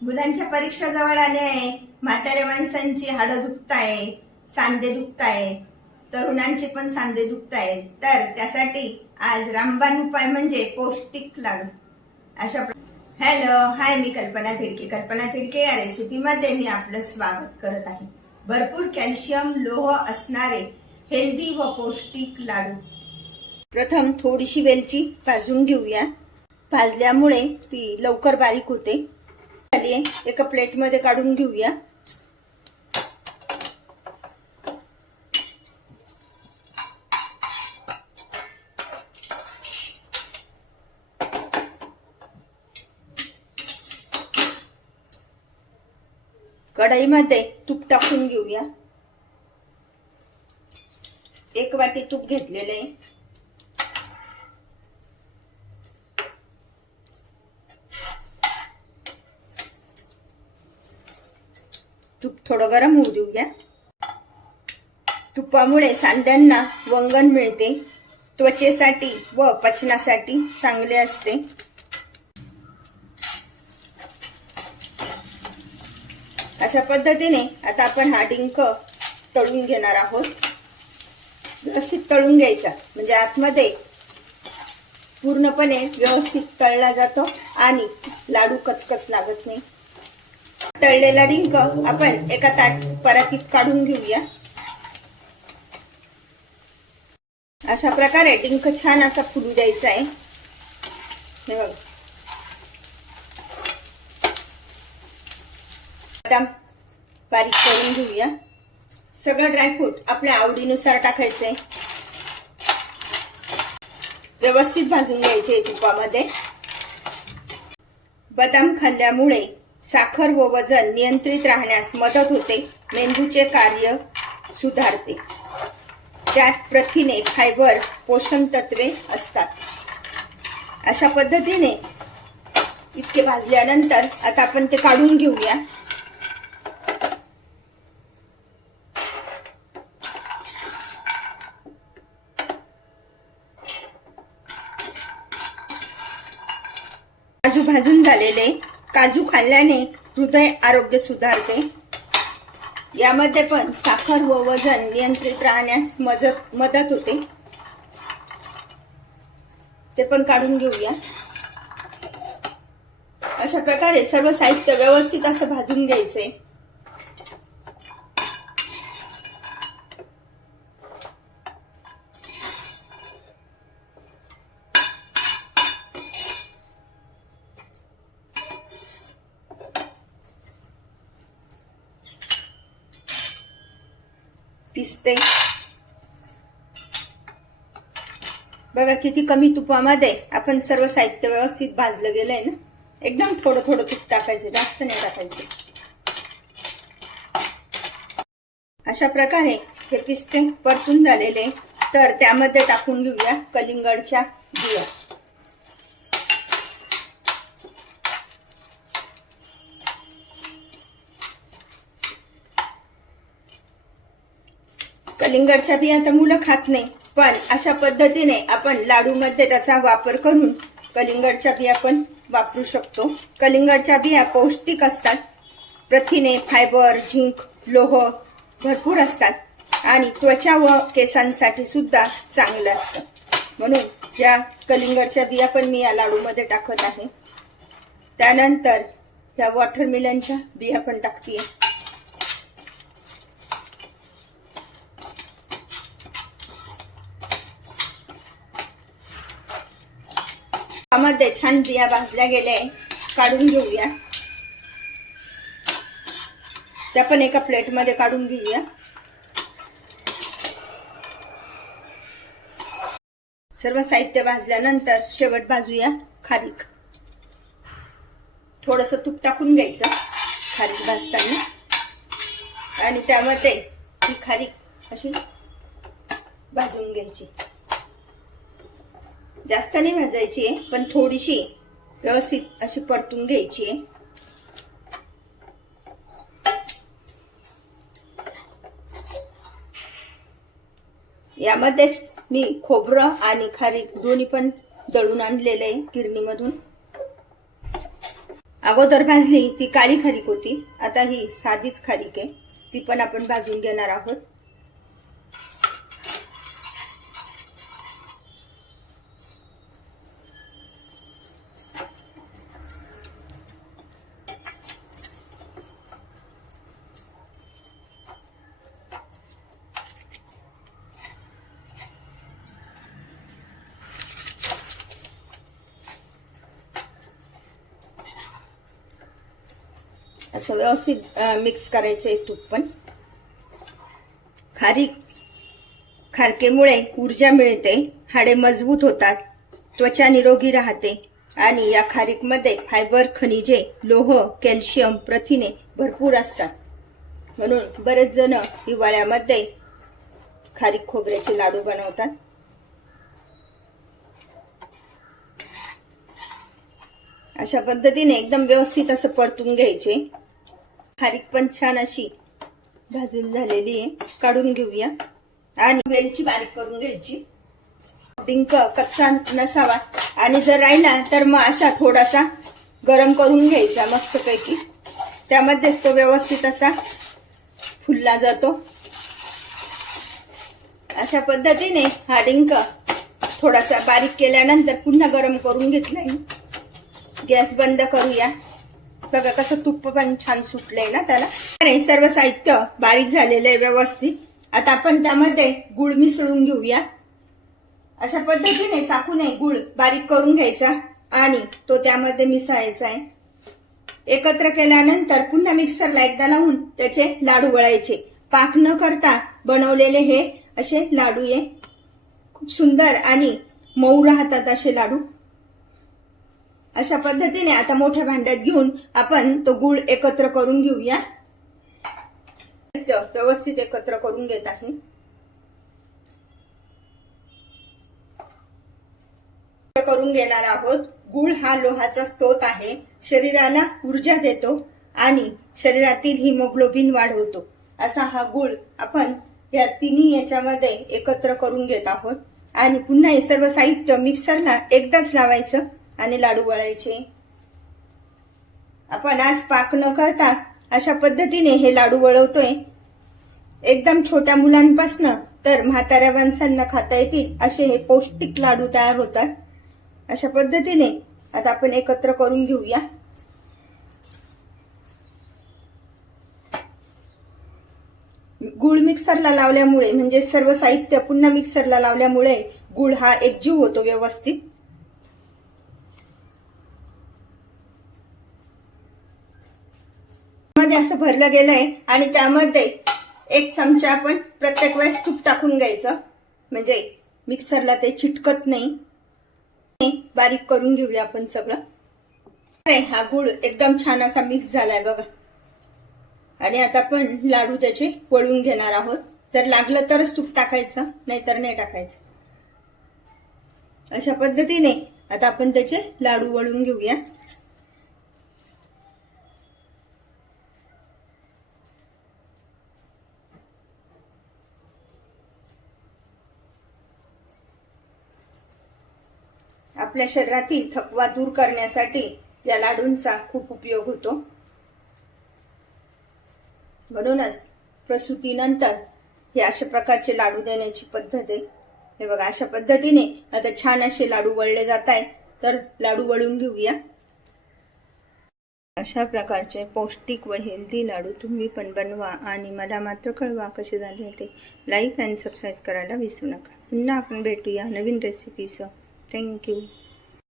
मुलांच्या परीक्षा जवळ आल्या आहे, म्हाताऱ्या माणसांची हाडं दुखताय, सांधे दुखताय, तरुणांचे पण सांधे दुखताय, तर त्यासाठी आज रामबाण उपाय म्हणजे पौष्टिक लाडू. हॅलो हाय, मी कल्पना थिडके. कल्पना थिडके या रेसिपी मध्ये मी आपलं स्वागत करत आहे. भरपूर कॅल्शियम लोह असणारे हेल्दी व पौष्टिक लाडू. प्रथम थोडीशी वेलची भाजून घेऊया. भाजल्यामुळे ती लवकर बारीक होते. एका प्लेट मध्ये काढून घेऊया. कढईमध्ये तूप टाकून घेऊया. 1 वाटी तूप घेतलेले आहे. तूप थोडं गरम होऊ देऊया. तुपामुळे सांध्यांना वंगण मिळते, त्वचेसाठी व पचनासाठी चांगले असते. अशा पद्धतीने आता आपण हा डिंक तळून घेणार आहोत. व्यवस्थित तळून घ्यायचा, म्हणजे आतमध्ये पूर्णपणे व्यवस्थित तळला जातो आणि लाडू कचकच लागत नाही. तळलेला डिंक आपण एका परातीत काढून घेऊया. अशा प्रकारे डिंक छान असा फुलू द्यायचा आहे. हे बघा, बदाम बारीक करून घेऊया. सगळं ड्रायफ्रूट आपल्या आवडीनुसार टाकायचे. व्यवस्थित भाजून घ्यायचे तुपामध्ये. बदाम खाल्ल्यामुळे साखर व वजन नियंत्रित राहण्यास मदत होते. मेंदूचे कार्य सुधारते. त्यात प्रथिने, फायबर, पोषण तत्वे असतात. अशा पद्धतीने इतके भाजल्यानंतर आता आपण ते काढून घेऊया. काजू भाजून झालेले. काजू खाल्ल्याने हृदय आरोग्य सुधारते. यामध्ये पण साखर व वजन नियंत्रित राहण्यास मदत होते. ते पण काढून घेऊया. अशा प्रकारे सर्व साहित्य व्यवस्थित असं भाजून घ्यायचे. पिस्ते बघा, किती कमी तुपामध्ये आपण सर्व साहित्य व्यवस्थित भाजलं गेलंय ना. एकदम थोडं थोडं तूप टाकायचं, जास्त नाही टाकायचं. अशा प्रकारे हे पिस्ते परतून झालेले. तर त्यामध्ये टाकून घेऊया कलिंगडच्या बिया. कलिंगडच्या बिया तर मुलं खात नाही, पण अशा पद्धतीने आपण लाडू मध्ये त्याचा वापर करून कलिंगडच्या बिया पण वापरू शकतो. कलिंगडच्या बिया पौष्टिक असतात. प्रथिने, फायबर, झिंक, लोह भरपूर असतात आणि त्वचा व केसांसाठी सुद्धा चांगलं असतं. म्हणून या कलिंगडच्या बिया पण मी या लाडू मध्ये टाकत आहे. त्यानंतर या वॉटरमेलनच्या बिया पण टाकते. मध्ये छान बिया भाजल्या गेल्या, काढून घेऊया. त्या पण एका प्लेट मध्ये काढून घेऊया. सर्व साहित्य भाजल्यानंतर शेवट भाजूया खारीक. थोडस तूप टाकून घ्यायचं खारीक भाजताना आणि त्यामध्ये ही खारीक अशी भाजून घ्यायची. जास्त नाही भाजायची आहे, पण थोडीशी व्यवस्थित अशी परतून घ्यायची आहे. यामध्येच मी खोबरं आणि खारीक दोन्ही पण दळून आणलेले आहे गिरणीमधून. अगोदर भाजली ती काळी खारीक होती, आता ही साधीच खारीक आहे, ती पण आपण भाजून घेणार आहोत. असं व्यवस्थित मिक्स करायचं आहे तूप पण. खारकेमुळे ऊर्जा मिळते, हाडे मजबूत होतात, त्वचा निरोगी राहते आणि या खारीकमध्ये फायबर, खनिजे, लोह, कॅल्शियम, प्रथिने भरपूर असतात. म्हणून बरेच जण हिवाळ्यामध्ये खारीक खोबऱ्याचे लाडू बनवतात. अशा पद्धतीने एकदम व्यवस्थित असं परतून घ्यायचे. खारीक पण छान अशी भाजून झालेली आहे, काढून घेऊया. आणि वेलची बारीक करून घ्यायची. डिंक कच्चा नसावा आणि जर राहिला तर मग असा थोडासा गरम करून घ्यायचा मस्तपैकी, त्यामध्येच तो व्यवस्थित असा फुलला जातो. अशा पद्धतीने हा डिंक थोडासा बारीक केल्यानंतर पुन्हा गरम करून घेतलाय. गॅस बंद करूया. बघा कसं तूप पण छान सुटलंय ना त्याला. हे सर्व साहित्य बारीक झालेलं आहे व्यवस्थित. आता आपण त्यामध्ये गुळ मिसळून घेऊया. अशा पद्धतीने चाकूने गुळ बारीक करून घ्यायचा आणि तो त्यामध्ये मिसळायचा आहे. एकत्र केल्यानंतर पुन्हा मिक्सरला एकदा लावून त्याचे लाडू वळायचे. पाक न करता बनवलेले हे असे लाडू आहे. खूप सुंदर आणि मऊ राहतात असे लाडू. अशा पद्धतीने आता मोठ्या भांड्यात घेऊन आपण तो गुळ एकत्र करून घेऊया. व्यवस्थित एकत्र करून घेत आहे. करून घेणार आहोत. गुळ हा लोहाचा स्रोत आहे, शरीराला ऊर्जा देतो आणि शरीरातील हिमोग्लोबिन वाढवतो. असा हा गुळ आपण या तिन्ही याच्यामध्ये एकत्र करून घेत आहोत. आणि पुन्हा हे सर्व साहित्य मिक्सरला एकदाच लावायचं आणि लाडू वळायचे. आपण आज पाक न करता अशा पद्धतीने हे लाडू वळवतोय. एकदम छोट्या मुलांपासून तर म्हाताऱ्या माणसांना खाता येतील असे हे पौष्टिक लाडू तयार होतात. अशा पद्धतीने आता आपण एकत्र करून घेऊया. गुळ मिक्सरला लावल्यामुळे म्हणजे सर्व साहित्य पुन्हा मिक्सरला लावल्यामुळे गुळ हा एकजीव होतो व्यवस्थित. मध्ये असं भरलं गेलंय आणि त्यामध्ये 1 चमचा आपण प्रत्येक वेळेस तूप टाकून घ्यायचं, म्हणजे मिक्सरला ते चिटकत नाही. बारीक करून घेऊया आपण सगळं. हा गुळ एकदम छान असा मिक्स झालाय बघा. आणि आता आपण लाडू त्याचे वळून घेणार आहोत. जर लागलं तरच तूप टाकायचं, नाहीतर नाही टाकायचं. अशा पद्धतीने आता आपण त्याचे लाडू वळून घेऊया. आपल्या शरीरातील थकवा दूर करण्यासाठी या लाडूंचा खूप उपयोग होतो. म्हणूनच प्रसूतीनंतर हे अशा प्रकारचे लाडू देण्याची पद्धत आहे. हे बघा अशा पद्धतीने आता छान असे लाडू वळले जात आहेत. तर लाडू वळून घेऊया. अशा प्रकारचे पौष्टिक व हेल्दी लाडू तुम्ही पण बनवा आणि मला मात्र कळवा कसे झाले ते. लाईक आणि सबस्क्राईब करायला विसरू नका. पुन्हा आपण भेटूया नवीन रेसिपीसह. थँक्यू.